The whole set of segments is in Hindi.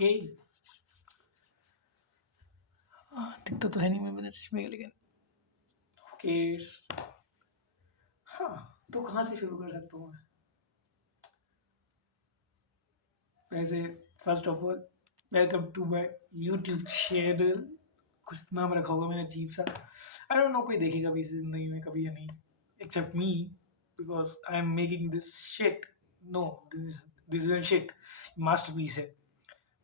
ओके। दिखता तो है नहीं मैं बिना चश्मे के, लेकिन ओके। हाँ, तो कहाँ से शुरू कर सकता हूँ मैं? वैसे first of all welcome to my YouTube channel. कुछ नाम रखा होगा मैंने अजीब सा। आई डोंट नो कोई देखेगा भी इस जिंदगी में कभी या नहीं, except me, because I am making this shit. No, this is shit, masterpiece है,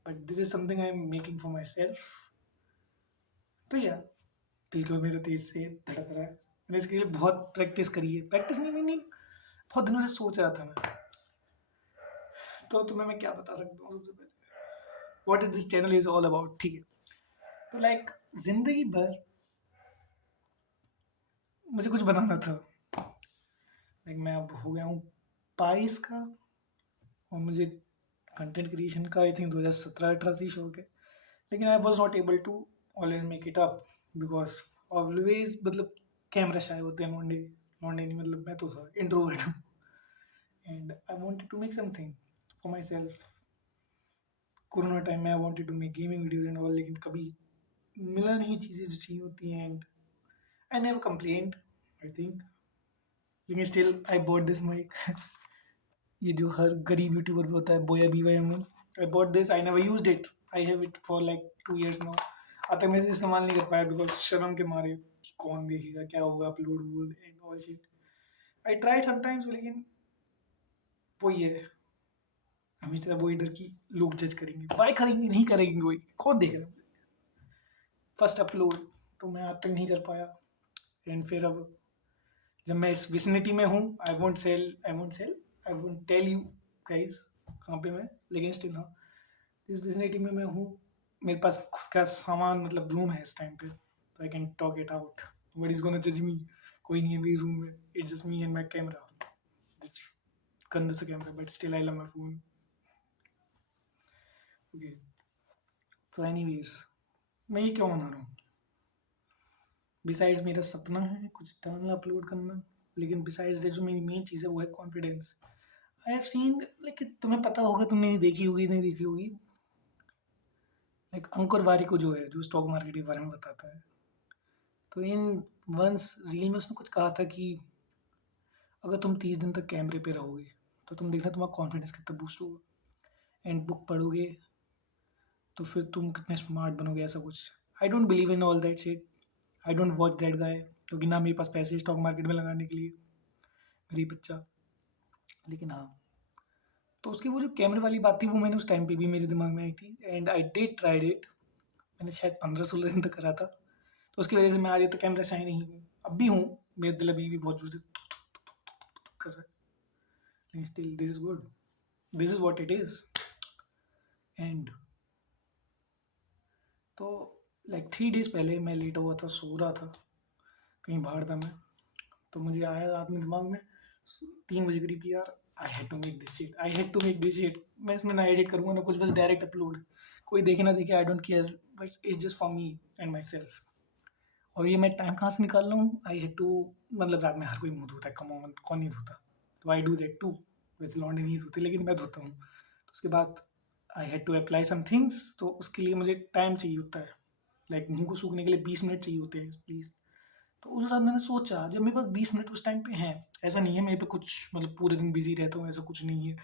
but this is something I am making for myself. तो या दिल क्यों मेरा तेज से धड़क रहा है, मैंने इसके लिए बहुत प्रैक्टिस करी है। प्रैक्टिस नहीं, नहीं, बहुत दिनों से सोच रहा था मैं। तो तुम्हें मैं क्या बता सकता हूँ सबसे पहले, what is this channel is all about, ठीक है? तो लाइक जिंदगी भर मुझे कुछ बनाना था। लाइक मैं अब हो गया हूँ 22 का, और मुझे कंटेंट क्रिएशन का आई थिंक 2017-18 से शौक है। लेकिन I was not able to always make it up, because always मतलब कैमरा शाय होते हैं लौंडे। लौंडे नहीं, मतलब मैं तो था इंट्रोवर्ट हूँ, and I wanted to make something for myself. Corona time में I wanted to make gaming videos and all, लेकिन कभी मिला नहीं चीज़ें जो चाहिए होती हैं। And I never complaint, I think. लेकिन still I bought this mic. ये जो हर गरीब यूट्यूबर पे होता है, BOYA B Y M. I bought this, I never used it. I have it for like 2 years now. आज तक मैं इसे इस्तेमाल नहीं कर पाया, बिकॉज शर्म के मारे कि कौन देखेगा, क्या होगा, अपलोड वोड and all shit. I tried sometimes, लेकिन वही है, हमेशा वही डर की लोग जज करेंगे। वाई करेंगे, नहीं करेंगे, कोई कौन देख रहा है। फर्स्ट अपलोड तो मैं आज तक नहीं कर पाया। एंड फिर अब जब मैं इस विसिनिटी में हूँ, I won't tell you guys कहाँ पे मैं, लेकिन स्टिल हाँ, इस विसिनिटी में मैं हूँ। मेरे पास खुद का सामान, मतलब रूम है इस टाइम पे, तो I can talk it out. What is gonna जज मी? कोई नहीं है मेरी रूम में, it's just me and my camera, this गंदा सा camera, but still I love my phone. Okay, तो एनीवेज मैं ये क्यों बना रहा हूँ? बिसाइड्स मेरा सपना है कुछ डालना, अपलोड करना, लेकिन बिसाइड्स जो मेरी मेन चीज़ है वो है confidence. I have seen, like तुम्हें पता होगा, तुमने नहीं देखी होगी, नहीं देखी होगी, लाइक अंकुर वारिको जो है, जो स्टॉक मार्केट के बारे में बताता है। तो इन वंस रील में उसने कुछ कहा था कि अगर तुम 30 दिन तक कैमरे पे रहोगे तो तुम देखना तुम्हारा कॉन्फिडेंस कितना बूस्ट होगा, एंड बुक पढ़ोगे तो फिर तुम कितने स्मार्ट बनोगे, ऐसा कुछ। I don't believe in all that shit. I don't watch that guy, क्योंकि ना मेरे पास पैसे स्टॉक मार्केट में लगाने के लिए, गरीब बच्चा। लेकिन हाँ, तो उसकी वो जो कैमरे वाली बात थी, वो मैंने उस टाइम पे भी मेरे दिमाग में आई थी, and I did tried it. मैंने शायद 15-16 दिन तक करा था, तो उसकी वजह से मैं आज तक कैमरा शाई नहीं हूँ। अब भी हूँ, मेरा दिल अभी भी बहुत जोर से कर रहा है, लेकिन still this is good, this is what it is. And तो लाइक 3 days पहले मैं लेटा हुआ था, सो रहा था, कहीं बाहर था मैं, तो मुझे आया रात में दिमाग में 3 बजे करीब कि यार I had to make this shit, I had to make this shit. मैं इसमें ना एडिट करूँगा ना कुछ, बस डायरेक्ट अपलोड। कोई देखे ना देखे, I don't care, but it's just for me and my self. और ये मैं टाइम कहाँ से निकाल रहा हूँ? आई हैड टू, मतलब रात में हर कोई मुँह धोता है, कम ऑन, कौन नहीं धोता? तो आई डू दैट टू। वैसे लौंडे नहीं धोते, लेकिन मैं धोता हूँ। तो उसके बाद I had to apply some things, तो उसके लिए मुझे टाइम चाहिए होता है। लाइक मुँह को सूखने के लिए 20 मिनट चाहिए होते हैं प्लीज़। तो उस रात मैंने सोचा, जब मेरे पास 20 मिनट उस टाइम पे हैं, ऐसा नहीं है मेरे पे कुछ मतलब पूरे दिन बिजी रहता हूँ, ऐसा कुछ नहीं है।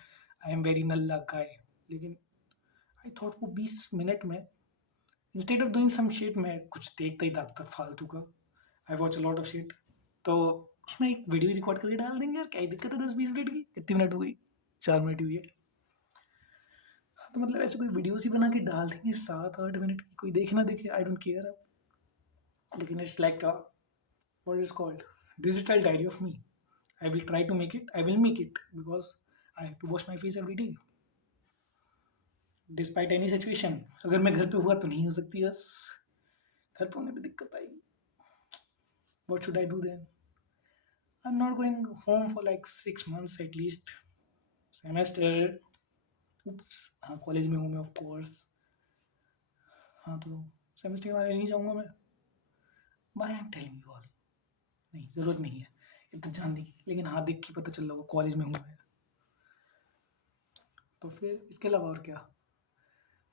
आई एम वेरी नल्ला गाय। लेकिन आई थॉट वो 20 मिनट में, instead of doing some shit, मैं कुछ देखता ही था फालतू का। I watch a lot of shit. तो उसमें एक वीडियो रिकॉर्ड करके डाल देंगे यार, क्या ही दिक्कत है 10-20 मिनट की? कितनी मिनट हो गई? 4 मिनट हुई है। हाँ, तो मतलब ऐसे कोई वीडियोस ही बना के डाल देंगे 7-8 मिनट की, कोई देखे ना देखे, आई डोंट केयर अब। लेकिन it's like what is called digital diary of me. I will try to make it. I will make it because I have to wash my face every day. Despite any situation. अगर मैं घर पे हुआ तो नहीं हो सकती, बस घर पे होने पे दिक्कत आएगी। What should I do then? I'm not going home for like 6 months at least. Semester. Oops. हाँ, कॉलेज में हूँ मैं, ऑफ कोर्स। हाँ, तो सेमेस्टर के बारे नहीं जाऊँगा मैं। Why I'm telling you all? नहीं, ज़रूरत नहीं है इतना जानने की, लेकिन हाँ, देख के पता चल रहा होगा कॉलेज में हूँ मैं। तो फिर इसके अलावा और क्या?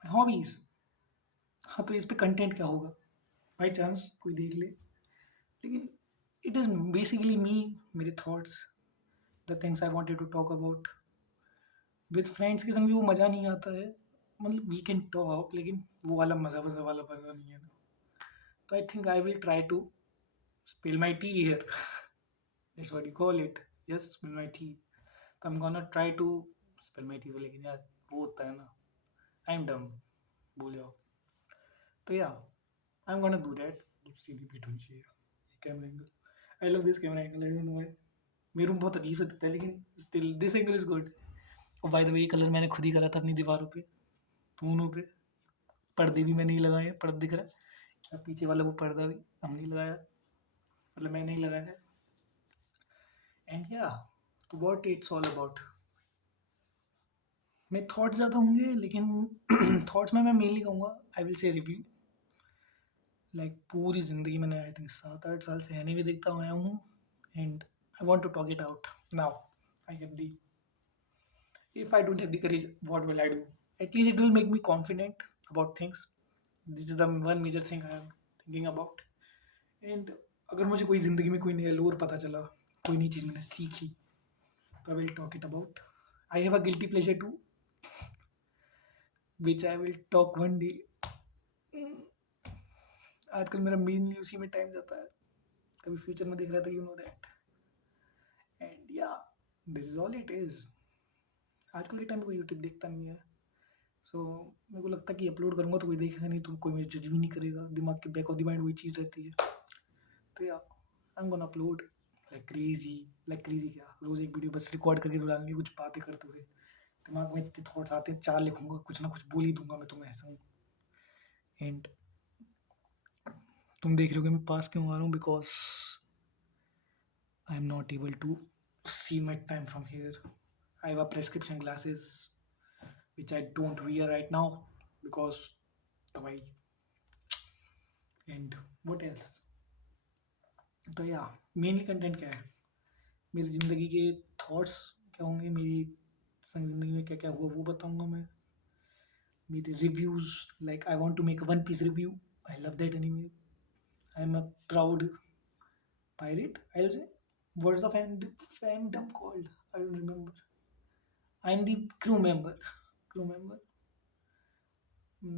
हॉबीज, हाँ तो इस पे कंटेंट क्या होगा, बाई चांस कोई देख ले, लेकिन इट इज़ बेसिकली मी, मेरे thoughts, the things I wanted to talk about. With friends के संग भी वो मज़ा नहीं आता है, मतलब वी कैन टॉक, लेकिन वो वाला मज़ा मज़ा वाला मज़ा नहीं है ना। तो I think I will try to spill my tea here, that's what you call it, yes spill my tea. तो I am gonna try to spill my tea, लेकिन यार वो होता है ना, आई एम डम, भूल जाओ। तो या I am gonna do that, सीधी पीठ होनी चाहिए camera angle. I love this camera angle, I don't know why, मेरे रूम बहुत अजीब से दिखता है, लेकिन still this angle is good. और बाय द वे ये कलर मैंने खुद ही करा था अपनी दीवारों पे, दोनों पे। पर्दे भी मैंने ही लगाए हैं, पर्दा दिख रहा है, अब पीछे वाला वो पर्दा भी हमने ही लगाया, मतलब मैंने ही लगाया है। एंड या, तो व्हाट इट्स ऑल अबाउट, मेरे थॉट्स ज़्यादा होंगे, लेकिन थॉट्स में मैं मेनली कहूँगा I will say review. Like पूरी ज़िंदगी मैंने आई थिंक 7-8 साल से एनीमे देखता आया हूँ, and I want to talk it out now. I have the, if I don't have the courage, what will I do? At least it will make me confident about things. This is the one major thing I am thinking about. And अगर मुझे कोई ज़िंदगी में कोई नया लोर पता चला, कोई नई चीज़ मैंने सीखी, तो I will talk it about. I have a guilty pleasure too, which I will talk one day. आजकल मेरा मेनली उसी में टाइम जाता है, कभी फ्यूचर में देख रहा था, यू नो दैट। एंड या, this is all it is. आजकल के टाइम में कोई यूट्यूब देखता नहीं है, सो मेरे को लगता है कि अपलोड करूँगा तो कोई देखेगा नहीं, तो कोई मुझे जज भी नहीं करेगा, दिमाग के बैक ऑफ द माइंड वही चीज़ रहती है। तो या I am gonna upload like crazy क्या, रोज़ एक वीडियो बस रिकॉर्ड करके डालनी, कुछ बातें करते हुए, दिमाग में इतने थॉट्स आते हैं, 4 लिखूंगा, कुछ ना कुछ बोल ही दूंगा मैं तुम्हें ऐसा हूँ। एंड तुम देख रहे हो कि मैं पास क्यों आ रहा हूँ, because I am not able to see my time from here. I have a prescription glasses which I don't wear right now because दवाई। एंड व्हाट एल्स, तो या मेनली कंटेंट क्या है, मेरी ज़िंदगी के थॉट्स क्या होंगे, मेरी संग ज़िंदगी में क्या क्या हुआ वो बताऊंगा मैं, मेरे reviews, like I want to make One Piece review, I love that anime, I am a proud pirate, I'll say. What's the fandom called? I don't remember. I'm the crew member. Crew member.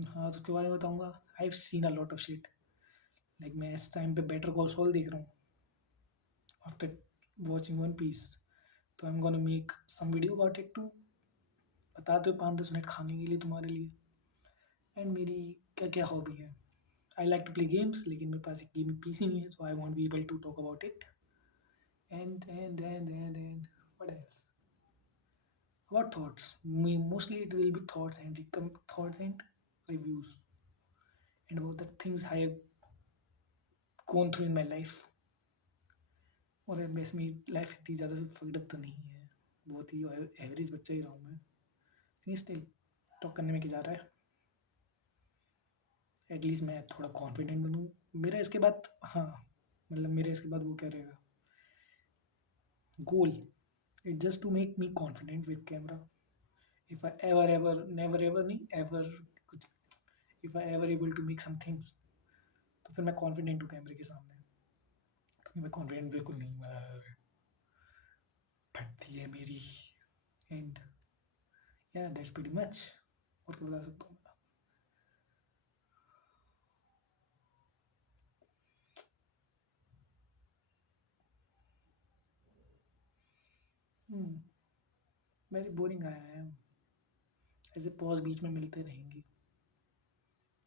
हाँ तो उसके बारे में बताऊंगा। I have seen a lot of shit, like मैं इस टाइम पे बेटर कॉल सॉल देख रहा हूँ आफ्टर वॉचिंग वन पीस। तो I am gonna make some video about it too, बता दो 5-10 मिनट खाने के लिए तुम्हारे लिए। एंड मेरी क्या क्या हॉबी है, I like to play games, लेकिन मेरे पास एक गेमिंग पीसी नहीं है, so I won't be able to talk about it. And what else, about thoughts, mostly it will be thoughts and thoughts and reviews, and about the things I have gone through in my life। और वैसे मेरी लाइफ इतनी ज़्यादा फकड तो नहीं है, बहुत ही एवरेज बच्चा ही रहा हूँ मैं, लेकिन स्टिल टॉक करने में क्या जा रहा है, एटलीस्ट मैं थोड़ा कॉन्फिडेंट बनूँ। मेरा इसके बाद, हाँ मतलब मेरे इसके बाद वो क्या रहेगा, goal, it just to make me confident with camera. If I ever never ever नहीं एवर कुछ, if I ever able to make some things, तो फिर मैं कॉन्फिडेंट हूँ कैमरे के सामने, क्योंकि मैं कॉन्फिडेंट बिल्कुल नहीं हूँ, फटती है मेरी। एंड या दैट्स प्रीटी मच, और क्या बता सकता हूँ मैं। वेरी बोरिंग आया है, ऐसे पॉज बीच में मिलते रहेंगे,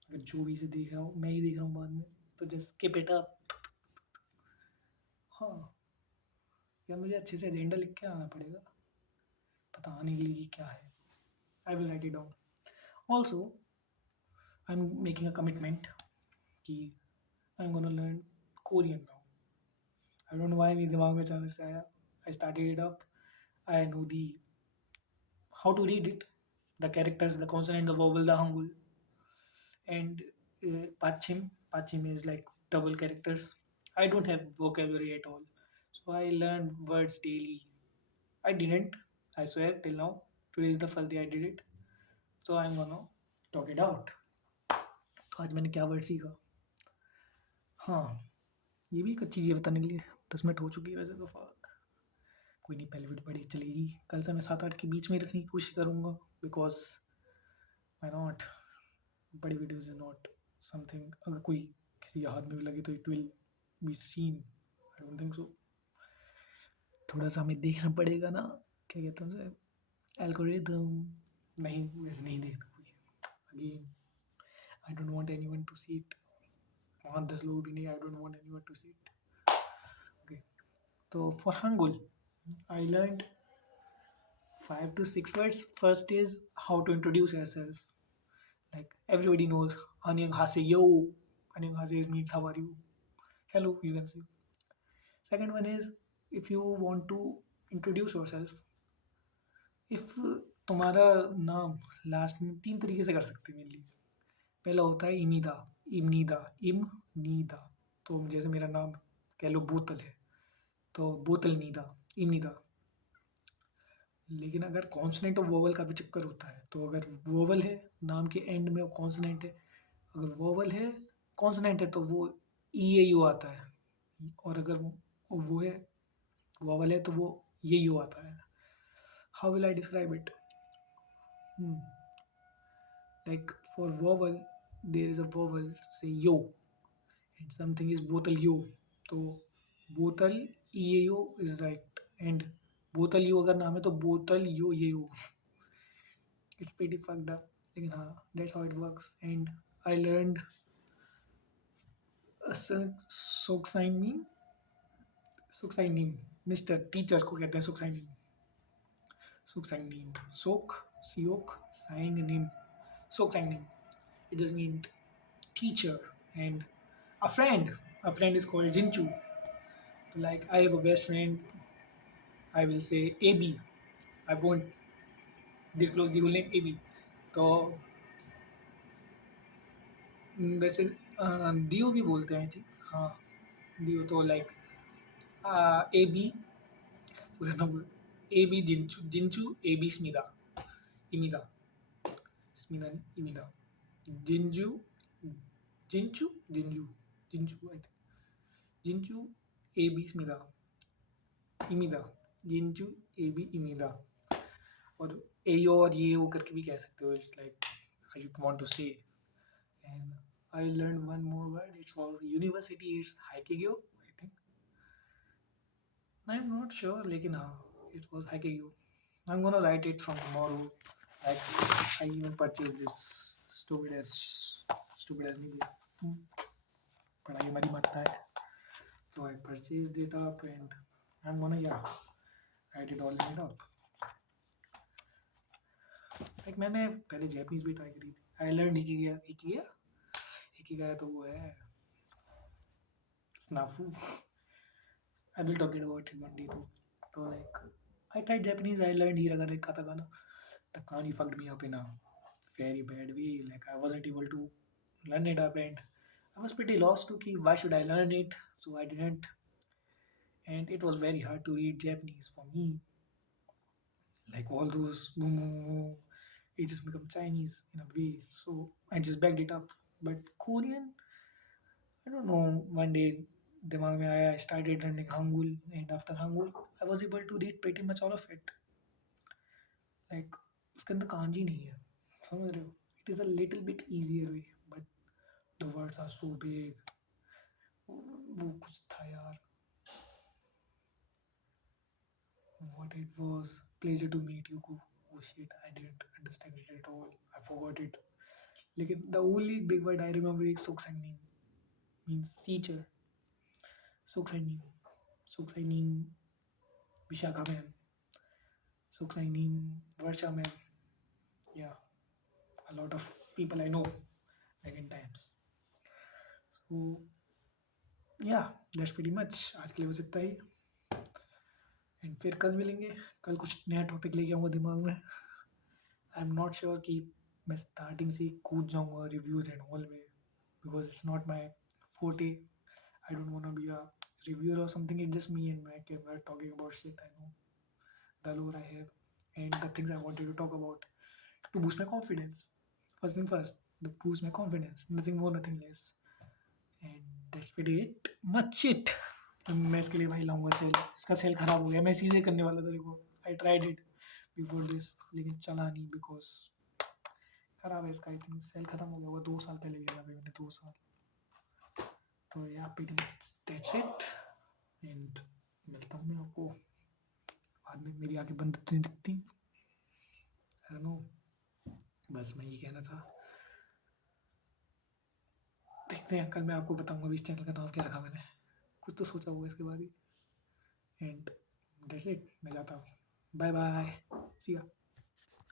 अगर जो भी से देख रहा हूँ मैं ही देख रहा हूँ बाद में, तो जस्ट स्किप इट अप। हाँ, या मुझे अच्छे से एजेंडा लिख के आना पड़ेगा बताने के लिए कि क्या है। I will write it down. Also I am making a commitment कि I am gonna learn Korean now. I don't know why मेरे दिमाग में अचानक से आया, I started it up. I know the how to read it, the characters, the consonant, the vowel, the hangul, and pachim. Pachim is like double characters. I don't have vocabulary at all, so I learned words daily. I didn't, I swear, till now. Today is the first day I did it, so I'm gonna. Talk it out. तो आज मैंने क्या वर्ड सीखा? हाँ, ये भी एक अच्छी चीज़ है बताने के लिए। 10 मिनट हो चुकी है वैसे तो। फक, कोई नहीं, पहले वीडियो बड़ी चलेगी। कल से मैं 7-8 के बीच में रखने की कोशिश करूँगा, बिकॉज आई नॉट, बड़ी वीडियोज इज नॉट समथिंग अगर कोई किसी के हाथ में भी लगे तो it will be seen. I don't think so. थोड़ा सा हमें देखना पड़ेगा ना, क्या कहते हैं उसे, एल्गोरिदम। नहीं, वैसे नहीं देखना कोई। Again, I don't want anyone to see it. 5-10 लोग भी नहीं, I don't want anyone to see it. Okay, तो for Hangul I learned 5 to 6 words. First is how to introduce yourself. Like everybody knows, Annyeonghaseyo. Yo, Annyeonghaseyo means how are you? Hello, you can say. Second one is if you want to introduce yourself. If तुम्हारा नाम लास्ट में 3 तरीके से कर सकते हैं मेनली। पहला होता है इमीदा, इमनीदा, इमनीदा। तो जैसे मेरा नाम कह लो बोतल है, तो बोतल नीदा, इमनीदा। लेकिन अगर कॉन्सोनेंट और वोवल का भी चक्कर होता है, तो अगर वोवल है नाम के एंड में, कॉन्सोनेंट है, अगर वोवल है कॉन्सोनेंट है तो वो ई ए यू आता है, और अगर वो है वोवल है तो वो ये यू आता है। How will I describe it? Like for vowel there is a vowel say यो, एंड समथिंग इज बोतल यो, तो बोतल E A U is right, and बोतल यू अगर नाम है तो बोतल यो ये you. It's pretty fucked up. लेकिन हाँ, that's how it works. And I learned a Soxainim. Soxainim. Mr. Teacher को कहते हैं Soxainim. Soxainim. Sok, Siok, Sainim. Soxainim. It just means teacher. And a friend. A friend is called Jinchu. Like I have a best friend. I will say AB. I won't disclose the whole name AB. तो वैसे दियो भी बोलते हैं, ठीक। हाँ, दियो तो लाइक ए बी, पूरा नाम ए बी जिंचू, जिंचू ए बी स्मिता, इमिदा, स्मिता नहीं इमिदा, जिंजू, जिंचू, जिंजू, जिंचू आई थिंक, जिंचू ए बी स्मिता, इमिदा, जिंचू ए बी इमिदा। और ए और ये ओ करके भी कह सकते हो, it's like how you want to say. And I learn one more word, it's for university, it's हाइकिगयो I think, I am not sure, लेकिन हाँ, इट वाज हाइकिगयो। I'm gonna write it from tomorrow. Like I even purchased this stupid as नहीं, पढ़ाई हमारी मरता है, तो I purchased it up and I'm gonna write it all in it up. Like मैंने पहले जैपनीज भी ट्राई करी थी। I learned इकिगा तो वो है स्नाफू। I will talk about it one day too. So like I tried Japanese. I learned hiragana, katakana. The kanji fucked me up in a very bad way. Like I wasn't able to learn it up, and I was pretty lost to keep. Why should I learn it? So I didn't, and it was very hard to read Japanese for me. Like all those moo moo moo, it just become Chinese in a way. So I just backed it up. But Korean, I don't know. One day, दिमाग में आया, I started learning Hangul, and after Hangul, I was able to read pretty much all of it. Like उसके अंदर कांजी नहीं है, समझ रहे हो? It is a little bit easier way, but the words are so big. वो कुछ था यार, what it was, pleasure to meet you को, oh shit, I didn't understand it at all, I forgot it. लेकिन the only big word I remember is Soksangnim, means teacher. Soksangnim, Soksangnim Vishakha ma'am, Soksangnim Varsha ma'am, yeah, a lot of people I know back in times. So yeah, that's pretty much, आज के लिए बस इतना ही, एंड फिर कल मिलेंगे। कल कुछ नया टॉपिक लेके आऊँगा दिमाग में। आई एम नॉट श्योर कि मैं स्टार्टिंग से ही कूद जाऊँगा रिव्यूज़ एंड ऑल में, because it's not my forte. I don't want to be a reviewer और something, it's just me and my camera talking about shit I know, the lore I have and the things I wanted to talk about to boost my confidence. First thing first, the boost my confidence, nothing more nothing less. And that's pretty it, much it. मैं इसके लिए भाई लाऊंगा सेल। इसका सेल खराब हो गया, मैं सीधे करने वाला था, देखो I tried it before this, लेकिन चला नहीं बिकॉज खराब है इसका। आई थिंक सेल खत्म हो गया होगा, 2 साल पहले लिया था भाई मैंने, 2 साल। तो या pretty much that's it. And मिलता हूँ मैं आपको बाद में, मेरी आगे बंद तो नहीं दिखती, आई नो, बस मैं ये कहना था। देखते हैं, कल मैं आपको बताऊंगा भी इस चैनल का नाम क्या रखा मैंने, कुछ तो सोचा होगा इसके बाद ही। एंड दैट्स इट, मैं जाता हूँ, बाय बाय, सी या।